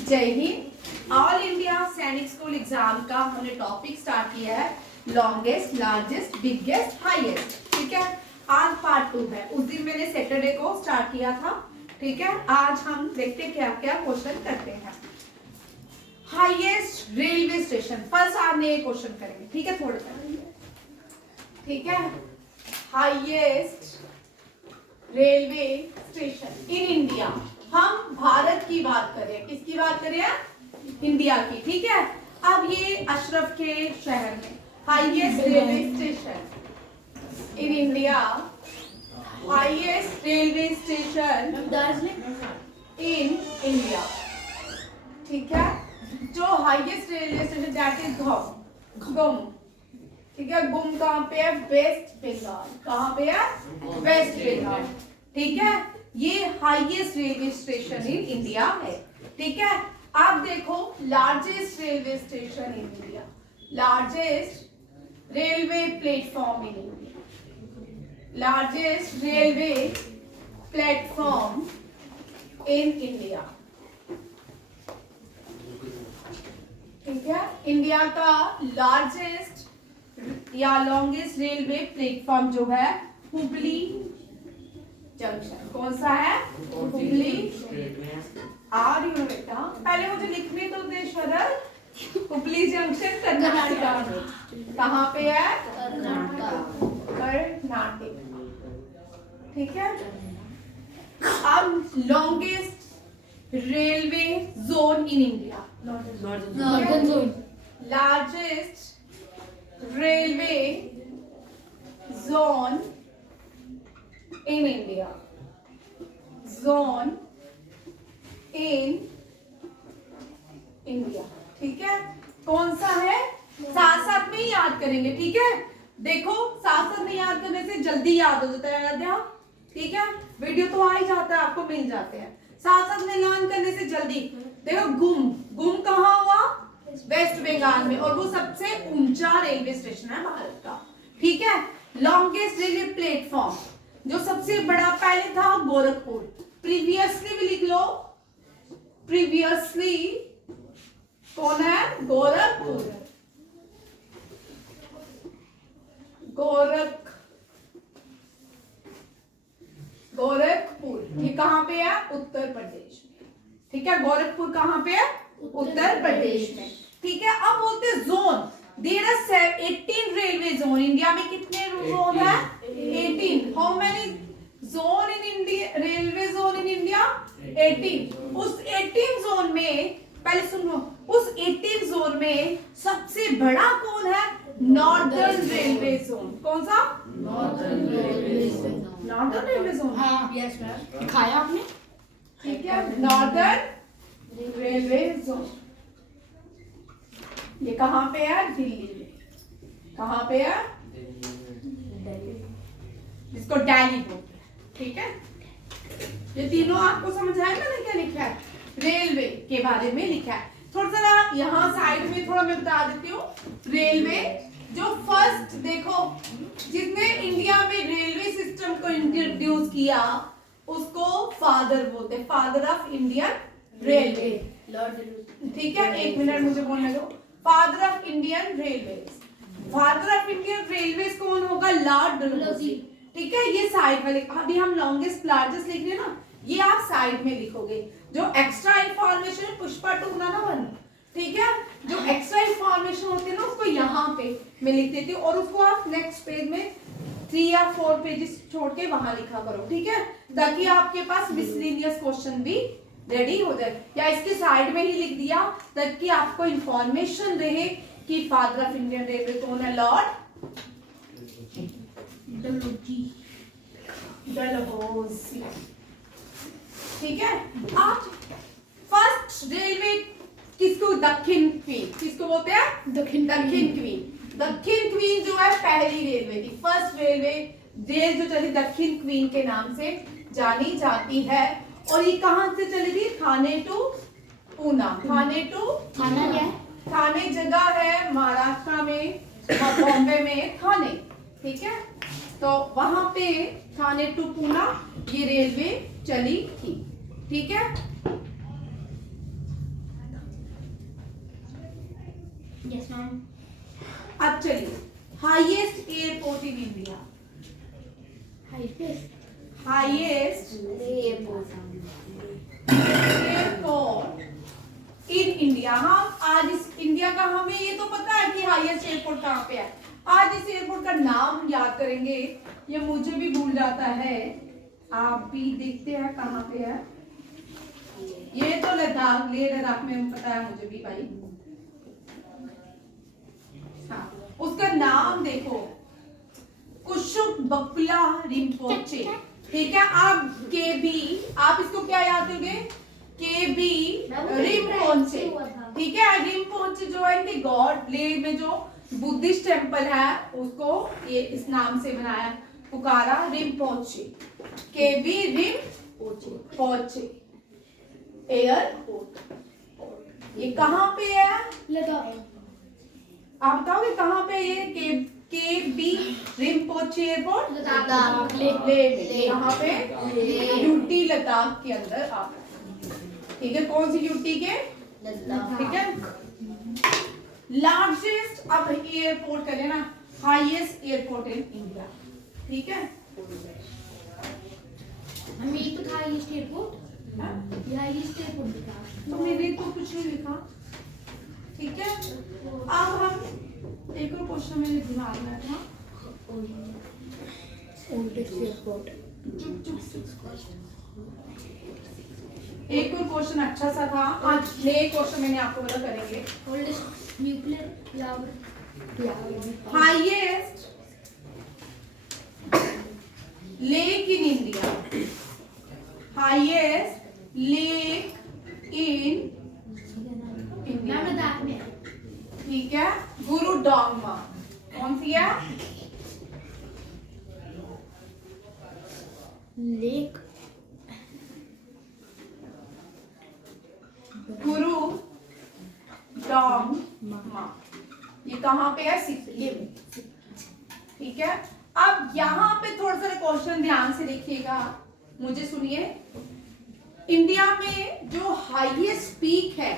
जय Hind. All India सैनिक school exam का हमने टॉपिक स्टार्ट किया है लॉन्गेस्ट, लार्जेस्ट, बिगेस्ट, हाईएस्ट। ठीक है, आज पार्ट 2 है। उस दिन मैंने सैटरडे को स्टार्ट किया था। ठीक है, आज हम देखते क्या क्या क्वेश्चन करते हैं। हाईएस्ट रेलवे स्टेशन, फर्स्ट आपने ये क्वेश्चन करेंगे। ठीक है, थोड़ा सा ठीक है। Highest railway station in India, हम भारत की बात करें। किसकी बात करें? इंडिया की। ठीक है, अब ये अशरफ के शहर में highest railway station in India, highest railway station in India. ठीक है, जो highest railway station that is गुम। ठीक है, गुम कहाँ पे है? वेस्ट बंगाल। कहाँ पे है? वेस्ट बंगाल। ठीक है, ये highest railway station in India है। ठीक है, आप देखो लार्जेस्ट रेलवे स्टेशन इन इंडिया, लार्जेस्ट रेलवे प्लेटफॉर्म इन इंडिया, लार्जेस्ट रेलवे प्लेटफॉर्म इन इंडिया। ठीक है, इंडिया का लार्जेस्ट या लॉन्गेस्ट रेलवे प्लेटफॉर्म जो है हुबली जंक्शन। कौन सा है? हुबली। आ रही हो बेटा, पहले मुझे लिखने तो दे शरद। हुबली जंक्शन कर्नाटका में। कहाँ पे है? कर्नाटक। ठीक है, अब longest railway zone in India, northern zone. Largest railway zone in India, zone in India. ठीक है, कौन सा है? साथ साथ में ही याद करेंगे। ठीक है, देखो साथ साथ में याद करने से जल्दी याद हो जाता है अयोध्या। ठीक है, वीडियो तो आ ही जाता है, आपको मिल जाते हैं। साथ साथ में लर्न करने से जल्दी। देखो गुम, गुम कहाँ हुआ? वेस्ट बंगाल में, और वो सबसे ऊंचा रेलवे स्टेशन है भारत का। ठीक है, लॉन्गेस्ट रेलवे प्लेटफॉर्म जो सबसे बड़ा पहले था गोरखपुर। प्रीवियसली भी लिख लो, प्रीवियसली कौन है? गोरखपुर। गोरखपुर ये कहाँ पे है? उत्तर प्रदेश में। ठीक है, गोरखपुर कहाँ पे है? उत्तर प्रदेश में। ठीक है, अब बोलते हैं zone. There are 18 railway zone. India में कितने जोन है? 18। How many zone in India? Railway zone in India 18। उस 18 जोन में पहले सुनो, उस 18 जोन में सबसे बड़ा कौन है? Northern railway zone. कौन सा? Northern railway zone. Northern railway zone, हाँ यस मैम, दिखाया आपने। ठीक है, नॉर्दर्न रेलवे जोन ये कहाँ पे है? दिल्ली में। कहाँ पे है? इसको दिल्ली बोलते हैं। ठीक है, ये तीनों आपको समझ आया मैंने क्या लिखा है? रेलवे के बारे में लिखा है। थोड़ा सा यहाँ साइड में थोड़ा मैं बता देती हूँ। रेलवे जो फर्स्ट देखो, जिसने इंडिया में रेलवे सिस्टम को इंट्रोड्यूस किया उसको फादर बोलते हैं, फादर ऑफ इंडियन रेलवे। ठीक है, एक मिनट मुझे बोलने दो। Father of Indian railway, father of Indian railway कौन होगा? लॉर्ड डलहौजी। ठीक है, ये साइड में लिख, अभी हम लॉन्गेस्ट लार्जेस्ट लिख रहे हैं ना, ये आप साइड में लिखोगे। जो एक्स्ट्रा इंफॉर्मेशन पुष्पा 2 ना बन। ठीक है, जो एक्स्ट्रा इंफॉर्मेशन होती है ना उसको यहाँ पे मैं लिख देती हूँ, और उसको आप नेक्स्ट पेज में 3 या 4 पेजेस छोड़ के वहां लिखा करो। ठीक है, ताकि आपके पास मिसलेनियस क्वेश्चन भी रेडी हो जाए, या इसके साइड में ही लिख दिया ताकि आपको इंफॉर्मेशन रहे कि फादर ऑफ इंडियन रेलवे कौन है? लॉर्ड डलहौजी। ठीक है, आप फर्स्ट रेलवे किसको? दक्षिण क्वीन। किसको बोलते हैं? दक्षिण क्वीन। दक्षिण क्वीन जो है पहली रेलवे थी, फर्स्ट रेलवे रेल जो चली दक्षिण क्वीन के नाम से जानी जाती है। और ये कहां से चली थी? थाने टू पूना। थाने टू, थाना क्या है? थाने जगह है महाराष्ट्र में, बॉम्बे में थाने। ठीक है, तो वहां पे थाने टू पूना ये रेलवे चली थी। ठीक है, यस मैम। अब चलिए, highest airport in India. Highest airport in India. हम आज इस इंडिया का, हमें ये तो पता है कि हाईएस्ट एयरपोर्ट कहाँ पे है। आज इस एयरपोर्ट का नाम याद करेंगे, ये मुझे भी भूल जाता है, आप भी देखते हैं कहाँ पे है। ये तो लद्दाख, लेह लद्दाख में पता है मुझे भी भाई। हाँ, उसका नाम देखो, कुशुक बकुला रिम्पोचे। ठीक है, आप के बी, आप इसको क्या याद करोगे, के बी रिम्पोचे। ठीक है, रिम्पोचे जो है इनके गॉड, लेह में जो बुद्धिस्ट टेम्पल है उसको ये इस नाम से बनाया, पुकारा, रिम्पोचे। के बी रिम्पोचे एयरपोर्ट। ये कहाँ पे है, लद्दाख। आप बताओगे कहाँ पे ये के बी रिम्पोचे एयरपोर्ट? लद्दाख। ले कहाँ पे, यूटी लद्दाख के अंदर आता है। ठीक है, कौन सी यूटी के, लद्दाख। ठीक है। लार्जेस्ट, अब एयरपोर्ट करें ना, हाईएस्ट एयरपोर्ट इन इंडिया। ठीक है, हमें एक तो था हाईएस्ट एयरपोर्ट, हाँ? ये हाईएस्ट एयरपोर्ट था। तो मैंने तो कुछ नहीं लिखा। ठीक है, अब हम एक और क्वेश्चन मेरे दिमाग में था, ओल्डेस्ट एयरपोर्ट। एक और क्वेश्चन अच्छा सा था, आज नए क्वेश्चन मैंने आपको बोला करेंगे। Oldest nuclear highest lake in India. Highest lake in India. Ma'am Ladakh में। ठीक है, गुरु डोंगमा। कौन सी है, लेक गुरु डोंगमा। ये कहाँ पे है, सिक्किम। ठीक है, अब यहाँ पे थोड़ा सा क्वेश्चन ध्यान से देखिएगा, मुझे सुनिए। इंडिया में जो हाईएस्ट पीक है,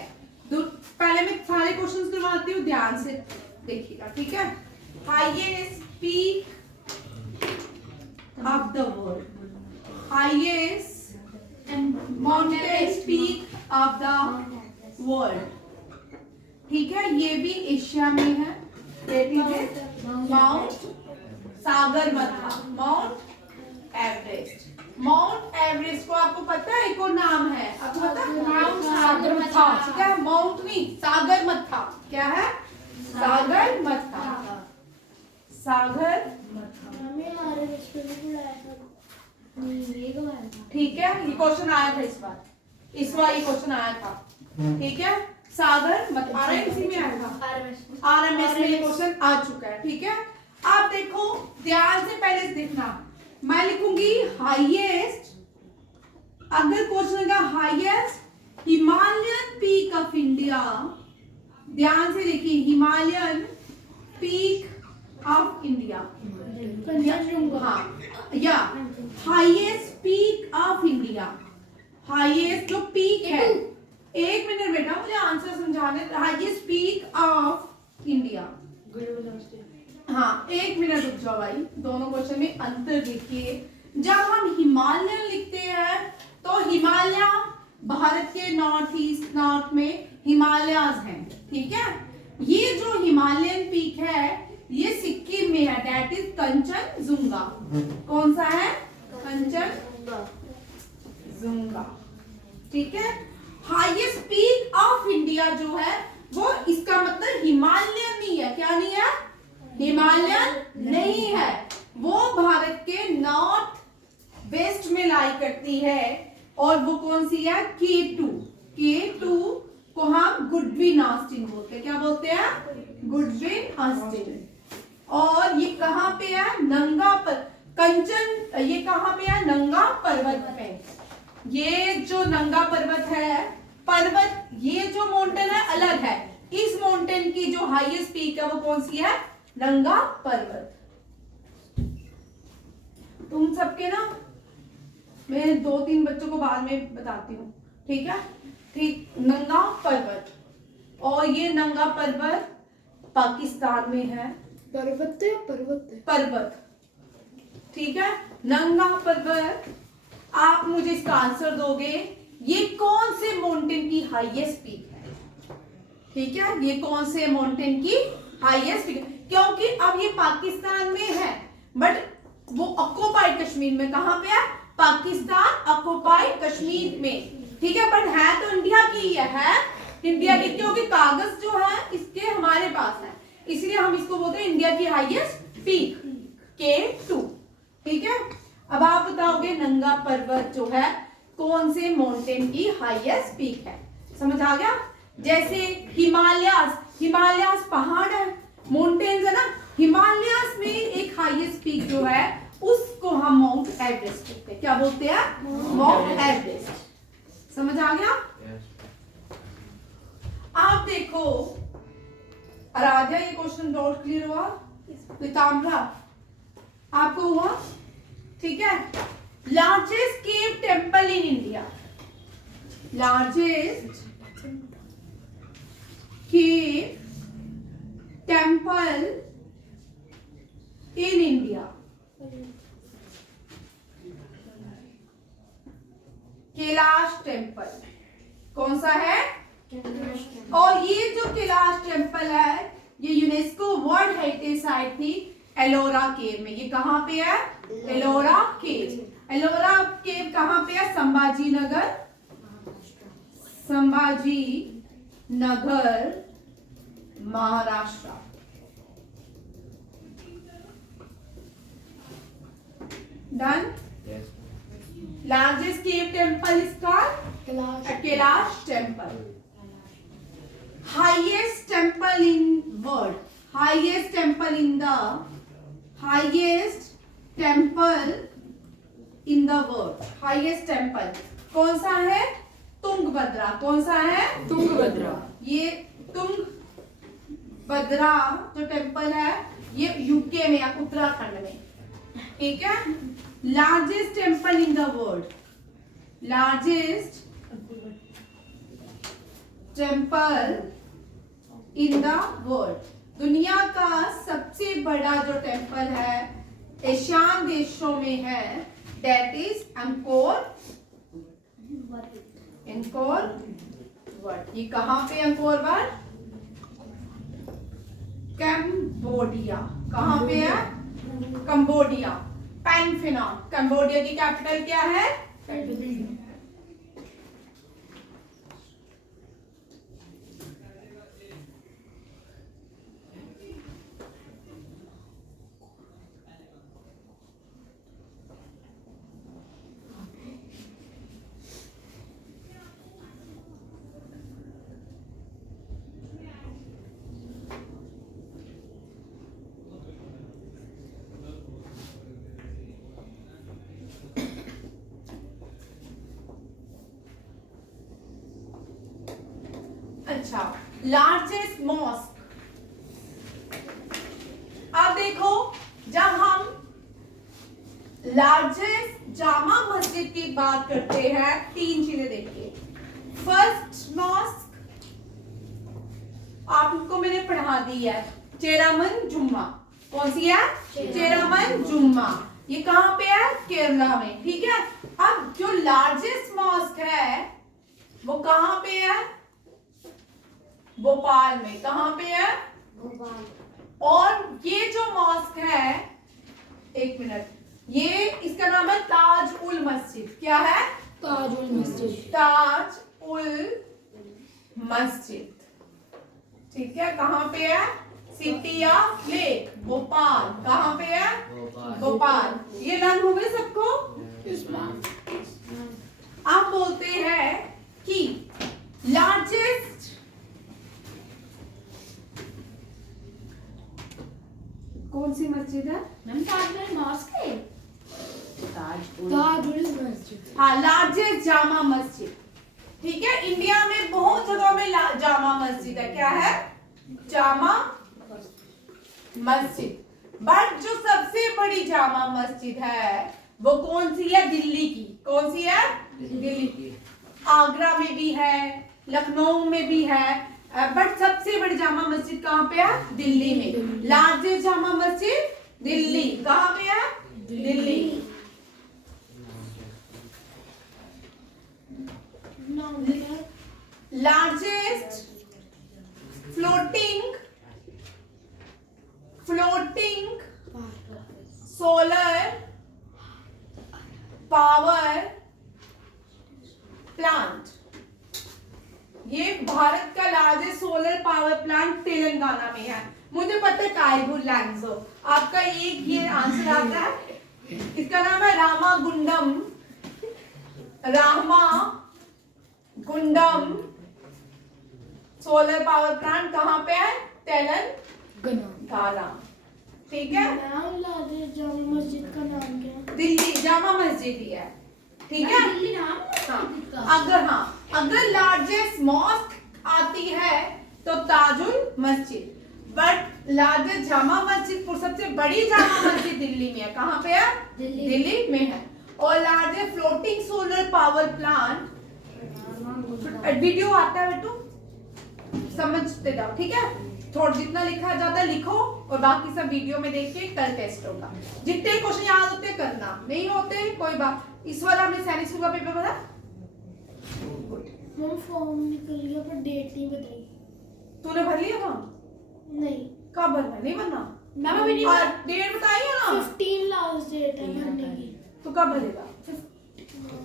पहले मैं सारे क्वेश्चंस करवाती हूँ, ध्यान से देखिएगा। ठीक है, highest peak of the world, highest mountain peak of the world. ठीक है, ये भी एशिया में है, देख लीजिए, mount Sagarmatha, mount Everest. Mount Everest को आपको पता है एक और नाम है, आपको पता है, माउंट सागरमाथा। क्या है, माउंट नहीं, सागरमाथा। क्या है, सागरमाथा, सागरमाथा। हमें आरएस पे भी पढ़ाया था। ये कब आया था? ठीक है, ये क्वेश्चन आया था इस बार ये क्वेश्चन आया था। ठीक है, सागरमाथा आरएमसी में आया था, आरएमएस में ये क्वेश्चन आ चुका है। ठीक है, आप देखो ध्यान से, पहले से देखना, मैं लिखूंगी हाईएस्ट, अगर क्वेश्चन का highest Himalayan peak of India, ध्यान से देखिए, हिमालयन पीक ऑफ इंडिया, हाँ, या highest peak of India, highest जो पीक है, एक मिनट बेटा मुझे आंसर समझाने, हाईएस्ट पीक ऑफ इंडिया। हाँ, एक मिनट रुक जाओ भाई, दोनों क्वेश्चन में अंतर देखिए। जब हम हिमालयन लिखते हैं तो हिमालय भारत के नॉर्थ ईस्ट, नॉर्थ में हिमालयाज हैं। ठीक है, ये जो हिमालयन पीक है ये सिक्किम में है, दैट इज कंचनजुंगा। कौन सा है, कंचनजुंगा। ठीक है, हाईएस्ट पीक ऑफ इंडिया जो है वो, इसका मतलब हिमालयन नहीं है। क्या नहीं है, हिमालयन नहीं है, वो भारत के नॉर्थ वेस्ट में लाई करती है, और वो कौन सी है, K2। K2 को हम गुडविन ऑस्टिन बोलते हैं। क्या बोलते हैं, गुडविन ऑस्टिन। और ये कहाँ पे है, नंगा पर कंचन, ये कहाँ पे है, नंगा पर्वत पे। ये जो नंगा पर्वत है, पर्वत, ये जो माउंटेन है अलग है, इस माउंटेन की जो हाईएस्ट पीक है वो कौन सी है, नंगा पर्वत। तुम सबके ना, मैं 2-3 बच्चों को बाद में बताती हूँ। ठीक है, ठीक, नंगा पर्वत। और ये नंगा पर्वत पाकिस्तान में है? पर्वत है, पर्वत है। पर्वत, ठीक है, नंगा पर्वत। आप मुझे इसका आंसर दोगे, ये कौन से माउंटेन की हाईएस्ट पीक है? ठीक है, ये कौन से माउंटेन की हाईएस्ट पीक? क्योंकि अब ये पाकिस्तान में है, बट वो ऑक्युपाइड कश्मीर में, कहां पे है? पाकिस्तान ऑक्युपाइड कश्मीर में, ठीक है, बट है तो इंडिया की है इंडिया की, क्योंकि कागज जो है इसके हमारे पास है, इसलिए हम इसको बोलते हैं इंडिया की हाईएस्ट पीक K2, ठीक है। अब आप बताओगे नंगा पर्वत जो है कौन से माउंटेन की हाईएस्ट पीक है? समझ आ गया? जैसे हिमालयास पहाड़ है, माउंटेन्स है ना, हिमालयास में एक हाईएस्ट पीक जो है उसको हम माउंट एवरेस्ट कहते हैं। क्या बोलते हैं? Mount Everest. समझ आ गया? आप देखो, राजा, ये क्वेश्चन डाउट क्लियर हुआ? पीताम्बरा आपको हुआ? ठीक है। Largest cave temple in India, largest cave temple in India, Kailash temple. कौन सा है? और ये जो कैलाश टेम्पल है ये यूनेस्को वर्ल्ड हेरिटेज साइट थी एलोरा केव में। ये कहां पे है? एलोरा केव। एलोरा केव कहां पे है? Sambhaji Nagar Maharashtra. Done? Largest cave temple is called Kailash temple. Highest temple in world, highest temple in the world, highest temple कौन सा है? तुंगभद्रा। कौन सा है? तुंगभद्रा। ये तुंगभद्रा जो टेम्पल है ये यूके में है, उत्तराखंड में, ठीक है। Largest temple in the world, largest temple in the world, दुनिया का सबसे बड़ा जो टेम्पल है एशियान देशों में है, दैट इज अंकोर वाट। ये कहां पे अंकोर वाट? कंबोडिया। कहां पे है? कंबोडिया। पैनफिना, कंबोडिया की कैपिटल क्या है? अच्छा, लार्जेस्ट मॉस्क। अब देखो, जब हम लार्जेस्ट जामा मस्जिद की बात करते हैं, तीन चीजें देखिए। फर्स्ट मॉस्क आपको मैंने पढ़ा दी है, चेरामन जुम्मा। कौन सी है? चेरामन जुम्मा। ये कहां पे है? केरला में, ठीक है। अब जो लार्जेस्ट मॉस्क है वो कहां पे है? भोपाल में। कहां पे है? भोपाल। और ये जो मॉस्क है, एक मिनट, ये इसका नाम है ताज उल मस्जिद। क्या है? ताज उल मस्जिद। ताज उल मस्जिद, ठीक है। कहां पे है? City of lake, Bhopal. कहां पे है? भोपाल। ये लर्न हो गए सबको? आप बोलते हैं कि लार्जेस्ट कौन सी मस्जिद है? मैम ताज मॉस्क है, ताज उल मस्जिद। हाँ, लार्जेस्ट जामा मस्जिद, ठीक है। इंडिया में बहुत जगहों में जामा मस्जिद है। क्या है? जामा मस्जिद। बट जो सबसे बड़ी जामा मस्जिद है वो कौन सी है? दिल्ली की। कौन सी है? दिल्ली की। आगरा में भी है, लखनऊ में भी है, बट सबसे बड़ी जामा मस्जिद कहाँ पे है? दिल्ली में। लार्जेस्ट जामा मस्जिद दिल्ली, कहाँ पे है? Delhi. Largest floating solar power plant, ये भारत का largest solar power plant Telangana में है। मुझे पता है कायबुल लैंड्सो, आपका एक ये आंसर आता है। इसका नाम है रामागुंडम सोलर पावर प्लांट, कहाँ पे है? तेलंगाना। ठीक है, जामा मस्जिद का नाम क्या? दिल्ली जामा मस्जिद ही है। ठीक है, दिल्ली नाम हाँ, अगर लार्जेस्ट मॉस्क आती है तो ताजुल मस्जिद, बट लार्जेस्ट जामा मस्जिद, सबसे बड़ी जामा मस्जिद दिल्ली में है। कहाँ पे है? दिल्ली में है। और largest floating solar power plant, video आता है बेटू, समझते जाओ। ठीक है, थोड़ा जितना लिखा जाता है लिखो, और बाकी सब वीडियो में देख के कल टेस्ट होगा। जितने क्वेश्चन याद होते करना, नहीं होते कोई बात। इस बार हमने सैनिक स्कूल का पेपर भरा? मम फॉर्म निकल गया पर डेट नहीं बताई। तूने भर लिया था? नहीं। कब भरना? नहीं भरना? मैम अभी नहीं, डेट बताई है ना? 15 लास्ट डेट है भरने की। तो कब भरेगा?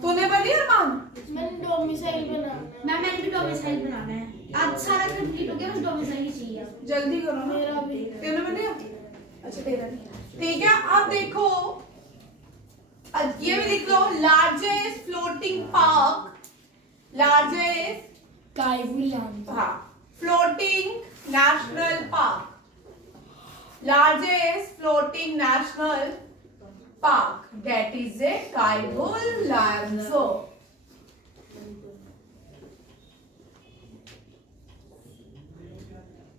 तूने भर लिया मान? मैंने डोमिसाइल बनाना है। मैंने भी डोमिसाइल बनाना है। आज सारा कंप्लीट हो गया, बस डोमिसाइल ही चाहिए। जल्दी करो ना। मेरा भी। तेरे में नहीं? अच्छा तेरा नहीं। ठीक है, अब देखो ये भी लिख लो, largest floating park, largest Keibul land, हाँ, floating national park, largest floating national park, that is a Keibul लैंड्सो।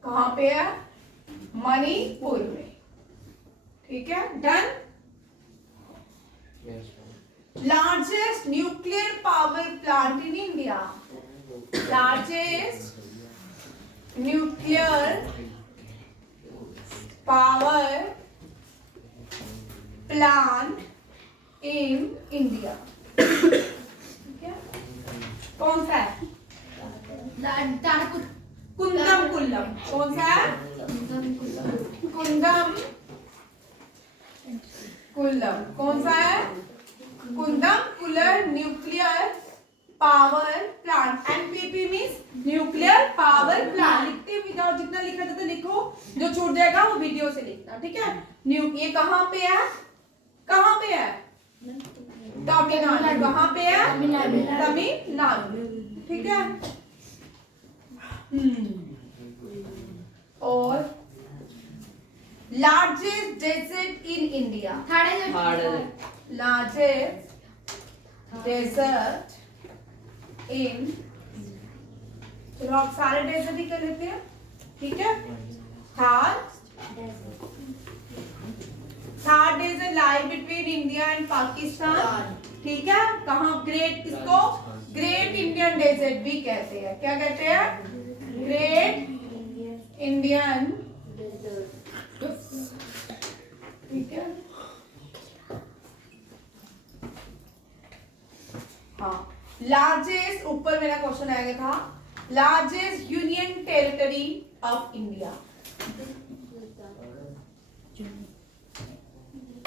कहाँ पे है? मणिपुर में। ठीक है, done. Largest nuclear power plant in India, largest nuclear power plant in India. ठीक है, कौन सा है? कुंदम कुल्लम। कौन सा है? कुंदम कुल्लम। कौन सा है? Kudankulam nuclear power plant. NPP means nuclear power plant. लिखते भी जाओ, जितना लिखा जाता लिखो, जो छूट जाएगा वो वीडियो से लिखना। ठीक है, ये कहाँ पे है? कहाँ पे है? तमिलनाडु। कहाँ पे है? तमिलनाडु। ठीक है, और largest desert in India, largest desert in, चलो आप सारे डेजर्ट ही कर लेते हैं। ठीक है, Thar desert lie between India and Pakistan. ठीक है, कहाँ? ग्रेट, इसको ग्रेट इंडियन डेजर्ट भी कहते हैं। क्या कहते हैं? Great Indian. ठीक है, हाँ, लार्जेस्ट, ऊपर मेरा क्वेश्चन आया था, largest union territory of India,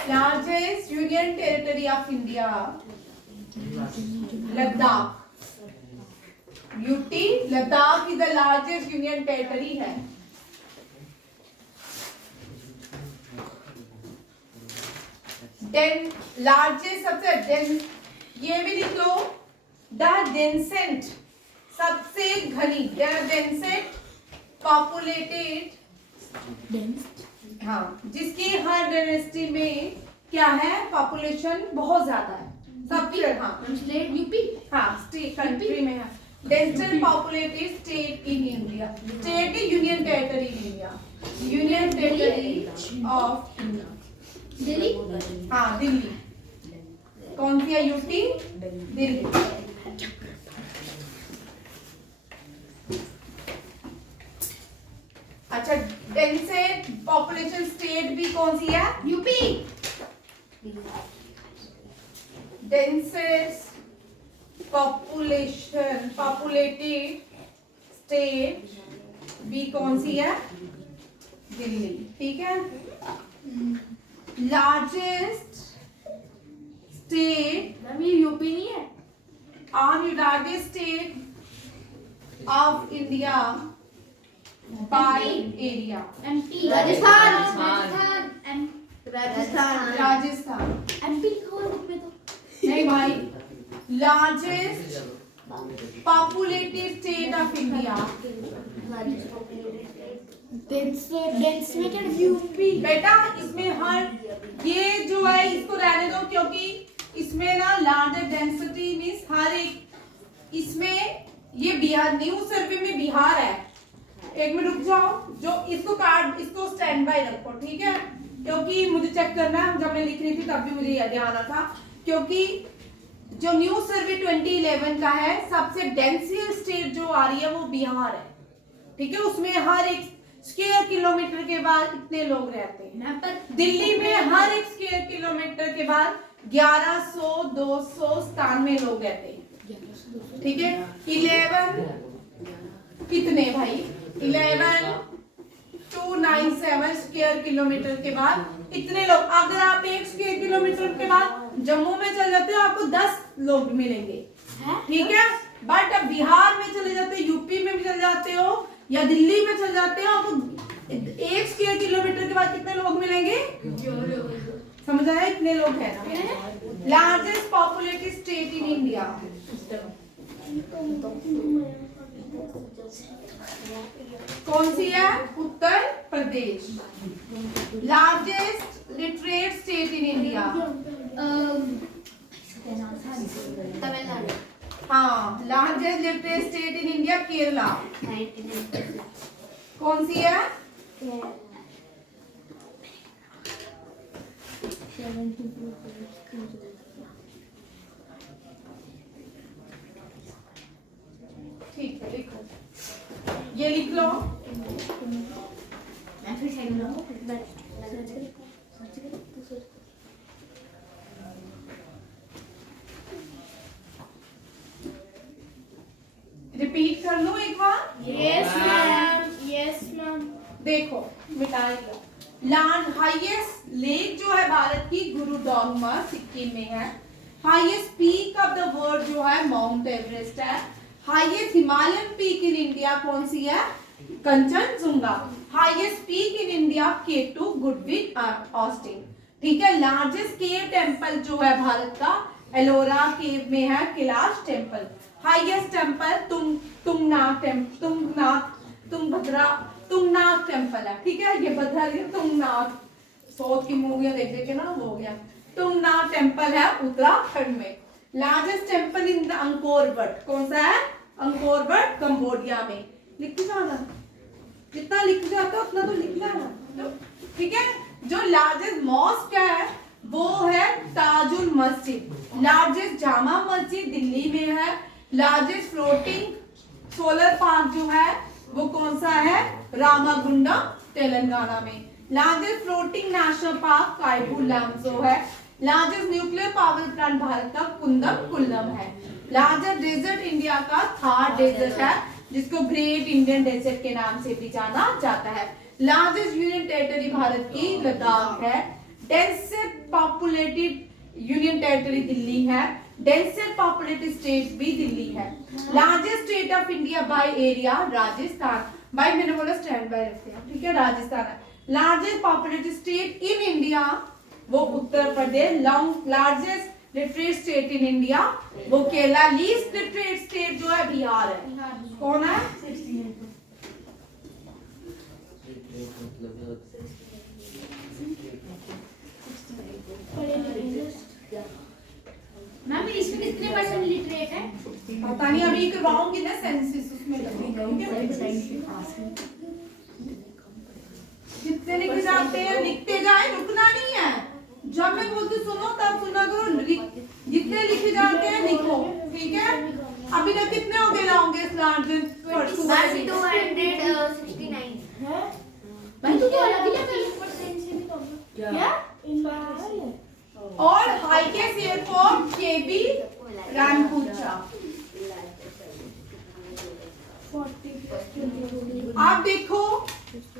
largest union territory of India, Ladakh. UT, Ladakh is the largest union territory है। लार्जेस्ट, सबसे डेंस, ये भी लिख लो, द डेंसेंट, सबसे घनी, द डेंसेंट पॉपुलेटेड, हाँ, जिसकी हर डेंसिटी में क्या है? पॉपुलेशन बहुत ज्यादा है। सबसे, हाँ, स्टेट यूपी, हाँ, स्टेट कंट्री में है। Densely populated state in India, state union territory in India, union territory of India, Delhi. हाँ, दिल्ली। कौन सी है? यूटी, दिल्ली। अच्छा, डेंसेस्ट पॉपुलेशन स्टेट भी कौन सी है? यूपी। डेंसेस्ट पॉपुलेटेड स्टेट भी कौन सी है? दिल्ली। ठीक है। लार्जेस्ट स्टेट, मैम ये यूपी नहीं है? Largest state of India by area. MP. Rajasthan. Rajasthan. MP लिखा हुआ बुक में तो। नहीं भाई, largest populated state of India. Dense में क्या यूपी? बेटा इसमें हर ये जो है इसको रहने दो, क्योंकि इसमें ना लार्जेस्ट डेंसिटी मींस हर एक, इसमें ये बिहार, न्यू सर्वे में बिहार है। एक मिनट रुक जाओ, जो इसको कार्ड इसको स्टैंड बाय रखो, ठीक है, क्योंकि मुझे चेक करना है, जब मैं लिख रही थी तब भी मुझे याद आना था, क्योंकि जो न्यू सर्वे 2011 का है सबसे डेंसियर स्टेट जो आ रही है वो बिहार है। ठीक है, उसमें हर एक स्क्वायर किलोमीटर के बाद इतने लोग रहते हैं। दिल्ली में हर एक स्क्वायर किलोमीटर के बाद 1100-297 लोग रहते हैं। ठीक है, 11 कितने भाई, 11297 स्क्वायर किलोमीटर के बाद इतने लोग। अगर आप एक स्क्वायर किलोमीटर के बाद जम्मू में चले जाते हो आपको 10 लोग मिलेंगे। ठीक है, बट अब बिहार में चले जाते हो, यूपी में भी चले जाते हो या दिल्ली में चले जाते हो, आपको एक स्क्वायर किलोमीटर के बाद कितने लोग मिलेंगे? समझ आया? इतने लोग हैं ना। Largest populated state in India कौन सी है? Uttar Pradesh. Largest literate state in India? Tamil Nadu. हाँ, largest literate state in India Kerala. कौन सी है? ठीक है, लिखो, ये लिख लो। मैं फिर साइड में रिपीट कर लो एक बार। Yes ma'am, yes ma'am. देखो मिटाएगा। हाईएस्ट लेक जो है भारत की गुरुडोंगमा सिक्किम में है। Highest peak of the world जो है माउंट एवरेस्ट है। Highest Himalayan peak in India कौन सी है? Kanchenjunga. Highest peak in India K2 Goodwin Austin. ठीक है, लार्जेस्ट केव टेम्पल जो है भारत का एलोरा केव में है Kailash temple. Highest temple Tungnath temple है। ठीक है, ये भद्रा तुंगनाथ, साउथ की मूवियां देख देख के ना वो हो गया। तुंगनाथ टेम्पल है उत्तराखंड में। Largest temple in the Angkor what कौन सा है? अंकोर वट कंबोडिया में। लिख जाना, जितना लिख जाता उतना तो लिख जाना। ठीक है, जो लार्जेस्ट मॉस्क है वो है ताजुल मस्जिद। लार्जेस्ट जामा मस्जिद दिल्ली में है। लार्जेस्ट फ्लोटिंग सोलर पार्क जो है वो कौन सा है? रामागुंडम तेलंगाना में। लार्जेस्ट फ्लोटिंग नेशनल पार्क कायबू लैम्सो है। Largest nuclear power plant Bharat का कुल्लम है। लार्जेस्ट डेजर्ट इंडिया का थार डेजर्ट है, जिसको ग्रेट इंडियन डेजर्ट के नाम से भी जाना जाता है। लार्जेस्ट यूनियन टेरिटरी भारत की लद्दाख है। Densest populated union territory Delhi है। डेंसेस्ट पॉपुलेटेड स्टेट भी दिल्ली है। Largest state of India by area Rajasthan. By मैंने बोला स्टैंड बाय रखते हैं, ठीक है, राजस्थान है। Largest populated state in India वो Uttar Pradesh. Largest literate state in India वो केरला। लीस्ट लिटरेट स्टेट जो है बिहार है। कौन है? मैम इसमें कितने परसेंट लिटरेट है? पता नहीं, अभी करवाऊंगी ना सेंसस, उसमें जितने लिखे जाते हैं लिखते जाए, रुकना नहीं है। जब मैं बोलती सुनो तब सुना करो, जितने लिखे जाते हैं लिखो। ठीक है, अभी तक कितने हो गए लाओगे? 269 है। आप देखो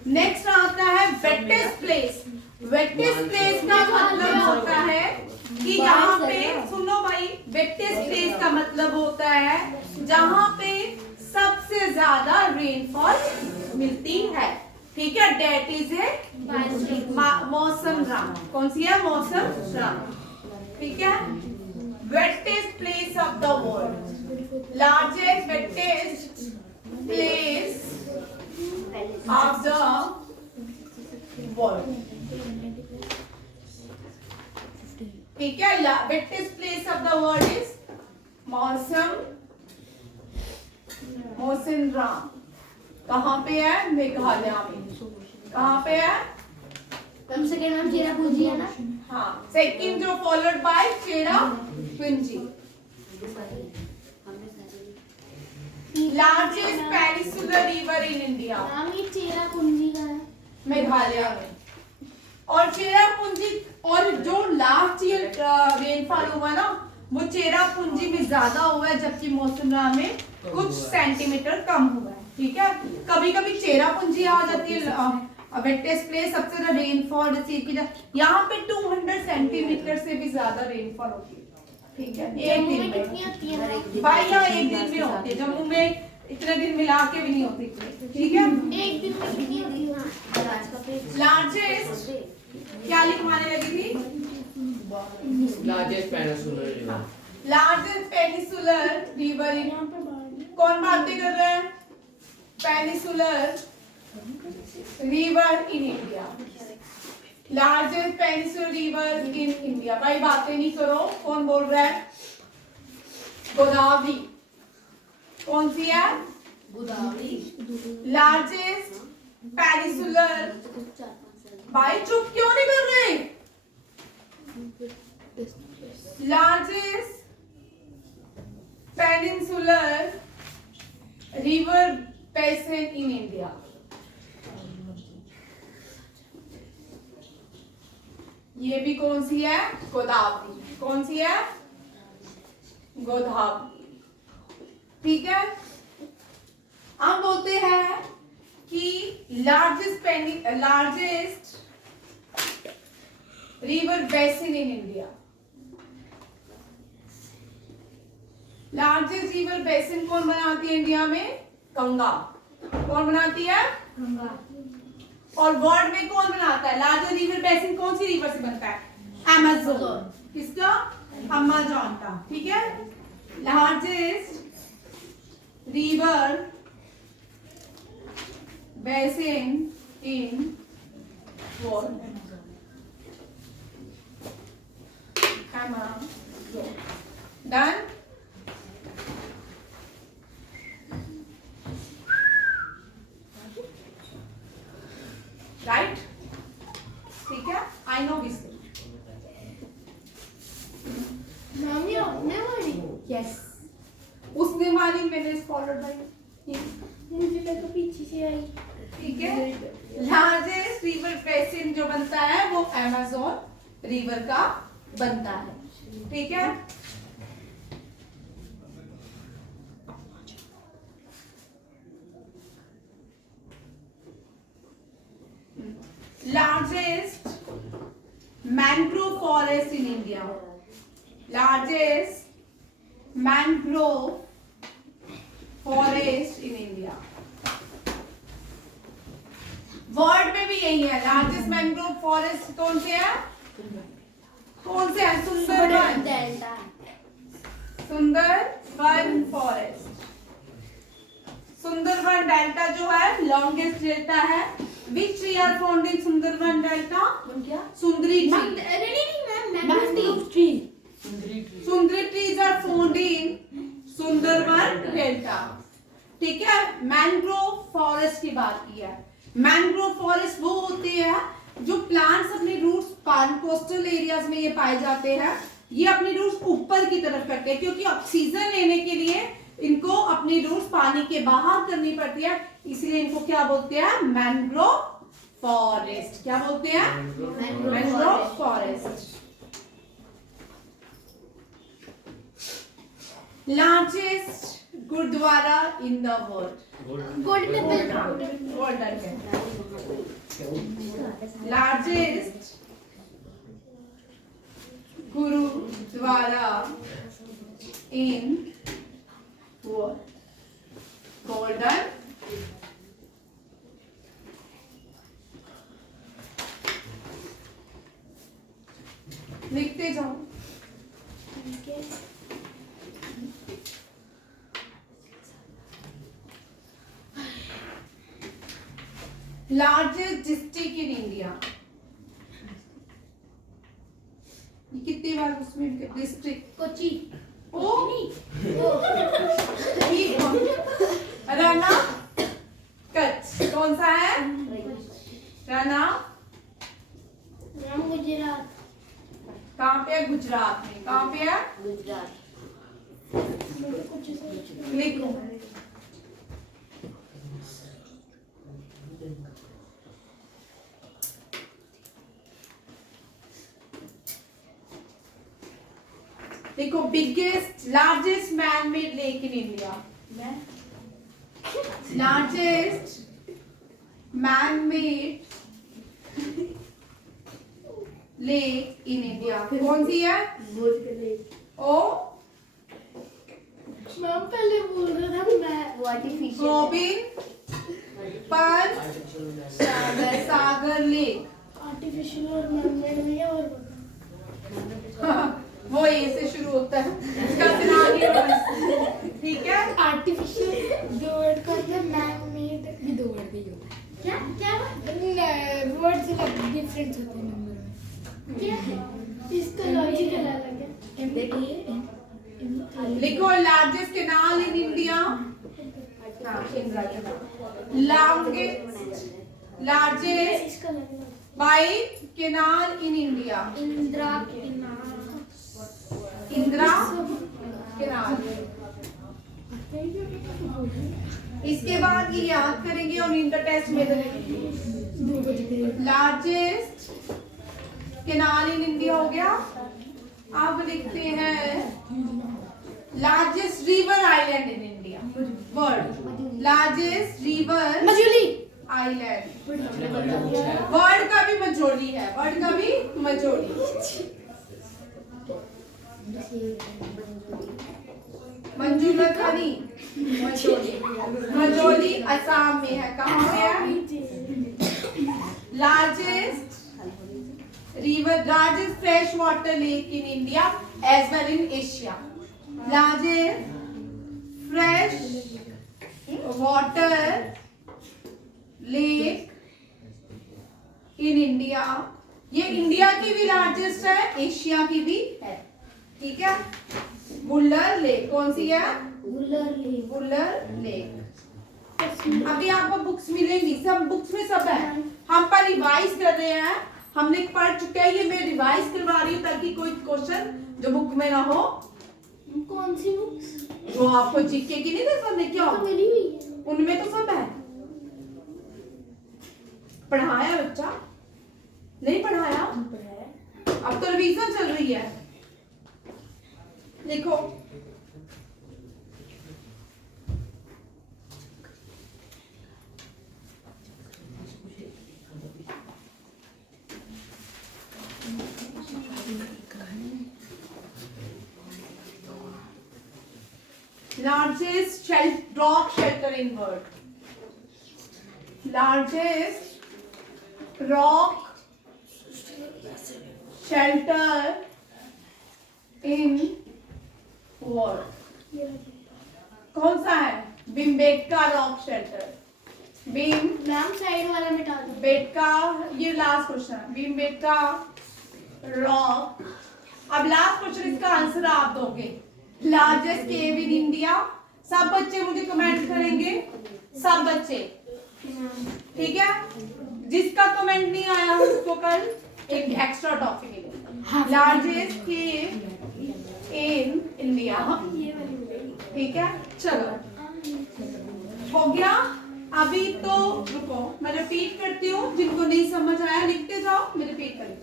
नेक्स्ट आता है वेटेस्ट प्लेस। वेटेस्ट प्लेस का मतलब होता है कि यहाँ पे, सुनो भाई, वेटेस्ट प्लेस का मतलब होता है जहाँ पे सबसे ज्यादा रेनफॉल मिलती है। ठीक है, डेट इज ए मौसम राम। कौन सी है? मौसम राम। ठीक है, wettest place of the world, largest wettest place of the world। ठीक है, wettest place of the world is Mawsynram. कहाँ पे है? मेघालय में। कहाँ पे है? कम से कम चेरापूंजी है ना? हाँ, सेकंड जो followed by Cherrapunji. Largest peninsular river in India, नाम ही चेरापूंजी का है, मेघालय में। और चेरापूंजी, और जो लास्ट ईयर रेनफॉल हुआ ना, वो चेरापूंजी में ज्यादा हुआ है, जबकि मौसिनराम में कुछ सेंटीमीटर कम हुआ है। ठीक है, कभी कभी चेरापूंजी आ जाती है वेटेस्ट प्लेस, सबसे ज्यादा रेनफॉल रिसीव की जाती, यहाँ पे 200 सेंटीमीटर से भी ज्यादा रेनफॉल होती है। ठीक है, एक दिन में भाई, यहाँ एक दिन में होती है, जम्मू में इतने दिन मिला के भी नहीं होती। ठीक है, एक दिन में कितनी होती है? लार्जेस्ट क्या लिखवाने लगी थी? Largest peninsular river. Largest peninsular river in, कौन बातें कर रहा है? Peninsular river in India, largest peninsular river in India. भाई बातें नहीं करो, कौन बोल रहा है? गोदावरी। कौन सी है? गोदावरी। लार्जेस्ट पेनिसुलर, भाई चुप क्यों नहीं कर रहे? लार्जेस्ट पेनिनसुलर रिवर बेसिन इन इंडिया। ये भी कौन सी है? गोदावरी। कौन सी है? गोदावरी। ठीक है, हम बोलते हैं कि लार्जेस्ट रिवर बेसिन इन इंडिया। लार्जेस्ट रिवर बेसिन कौन बनाती है इंडिया में? गंगा। कौन बनाती है? गंगा। और वर्ल्ड में कौन बनाता है? लार्जेस्ट रिवर बेसिन कौन सी रिवर से बनता है? अमेज़न। किसका? अमेज़न का। ठीक है, largest river basin in world, Amazon। Done? Right? ठीक है, I know this thing. नाम ये अपने वाली? Yes. उसने वाली मैंने फॉलोड बाय, मुझे लगा पीछे से आई। ठीक है, लार्जेस्ट रिवर बेसिन जो बनता है वो अमेज़न रिवर का बनता है। ठीक है, largest mangrove forest in India, largest mangrove forest in India. World में भी यही है, लार्जेस्ट मैंग्रोव फॉरेस्ट कौन से है? कौन से है? Sundarban delta. Sundarban forest. Sundarban delta जो है लॉन्गेस्ट डेल्टा है। Which tree are found in Sundarban delta? क्या? Sundari tree. Sundari trees are found in Sundarban delta. ठीक है, मैंग्रोव फॉरेस्ट की बात की है। मैंग्रोव फॉरेस्ट वो होते हैं जो प्लांट्स अपने रूट्स कोस्टल एरियाज में ये पाए जाते हैं। ये अपने रूट्स ऊपर की तरफ करते हैं क्योंकि ऑक्सीजन लेने के लिए इनको अपनी रूट्स पानी के बाहर करनी पड़ती है, इसलिए इनको क्या बोलते हैं? Mangrove forest. क्या बोलते हैं? Mangrove forest. Largest gurdwara in the world? Gold temple. World largest gurdwara in world? Golden लिखते जाओ। Largest district in India? ये कितनी बार उसमें डिस्ट्रिक्ट? कोची। ओ रना कच्छ कौन सा है? रना गुजरात। कहाँ पे है? गुजरात में। कहाँ पे है? गुजरात। लिखो। देखो biggest largest man made lake in India? Largest man made lake in India कौन सी है? ओ मैम पहले बोल रहा था मैं। वो आर्टिफिशियल गोबिंद पर सागर लेक। आर्टिफिशियल और मैन-मेड में क्या और वो ए से शुरू होता है, इसका सिनारियो बस। ठीक है? आर्टिफिशियल दो वर्ड का मतलब मैन-मेड भी दो वर्ड ही होता है। क्या क्या वर्ड से डिफरेंस होते हैं नंबर में। क्या इसका लॉजिक अलग है। देखिए लिखो largest canal in India. Largest इसका अलग है। By canal in India? Indira canal. Indira canal. इसके बाद ये याद करेंगे और इंटर टेस्ट में लार्जेस्ट कैनाल इन इंडिया हो गया। अब लिखते हैं largest river island in India. Word largest river Majuli. Island. Word का भी मजोली है, वर्ड का भी मजोली। मंजूला का नहीं, मजोली। मजोली असम में है। कहाँ पे है? Largest river, largest freshwater lake in India as well in Asia. Largest fresh water lake in India. ये इंडिया की भी लार्जेस्ट है, एशिया की भी है। ठीक है? बुल्लर लेक कौन सी है? बुल्लर लेक। अभी आपको बुक्स मिलेंगी, सब बुक्स में सब है। हम पर रिवाइज कर रहे हैं, हमने पढ़ चुके हैं, ये मैं रिवाइज करवा रही हूँ ताकि कोई क्वेश्चन जो बुक में ना हो। कौन सी बुक्स? वो आपको जीके की नहीं दे सकते क्या? तो मिली हुई है। उनमें तो सब है। पढ़ाया बच्चा? नहीं पढ़ाया? अब तो रिवीजन चल रही है। देखो largest rock shelter in world. Largest rock shelter in world. कौन सा है? Bhimbetka rock shelter. Ma'am side वाला मिटा दो। बेटका, ये लास्ट क्वेश्चन है। भीमबेटका रॉक। अब लास्ट क्वेश्चन, इसका आंसर आप दोगे। Largest cave in India. सब बच्चे मुझे कमेंट करेंगे, सब बच्चे। ठीक है? जिसका कमेंट नहीं आया उसको कल एक एक्स्ट्रा टॉफी मिलेगी। लार्जेस्ट केव इन इंडिया। ठीक है? चलो हो गया। अभी तो रुको, मैं रिपीट करती हूँ, जिनको नहीं समझ आया लिखते जाओ, मैं रिपीट करूँ।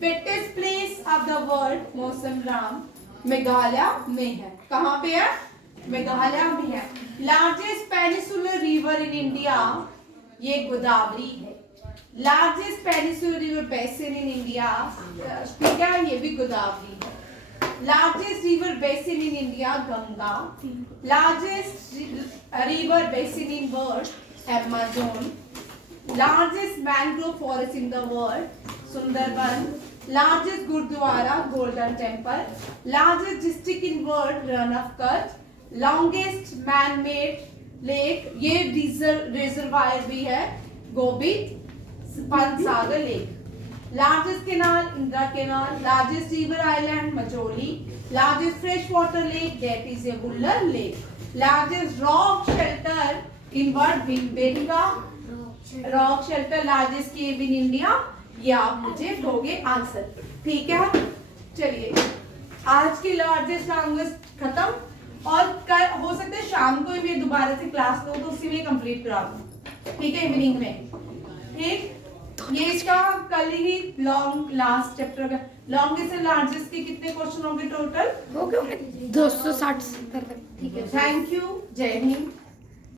Wettest place of the world मौसम राम मेघालय में है। कहाँ पे है? मेघालय में है। Largest peninsular river in India, ये गोदावरी है। लार्जेस्ट पेनिसुलर रिवर बेसिन इन इंडिया, ठीक है, ये भी गोदावरी है। Largest river basin in India, Ganga. Largest river basin in world, Amazon. Largest mangrove forest in the world, Sundarban. Largest Gurdwara, Golden Temple. Largest district in world, Rann of Kutch. Longest man-made lake, ये reservoir भी है, Gobind Pant Sagar lake. Largest canal, Indra Canal. Largest river island, Majoli. Largest freshwater lake, that is a Bullar Lake. Largest rock shelter in what? Benga rock shelter, largest cave in India. ये आप मुझे दोगे answer, ठीक है। चलिए आज की लार्जेस्ट लैंग्वेज खत्म, और कल हो सकता है शाम को भी दोबारा से क्लास लो तो उसी में कंप्लीट करा दूं, ठीक है, इवनिंग में। ठीक, ये इसका कल ही लॉन्ग लास्ट चैप्टर का लॉन्गेस्ट एंड लार्जेस्ट के कितने क्वेश्चन होंगे टोटल? हो गए 260 तक। ठीक है, थैंक यू, जय हिंद।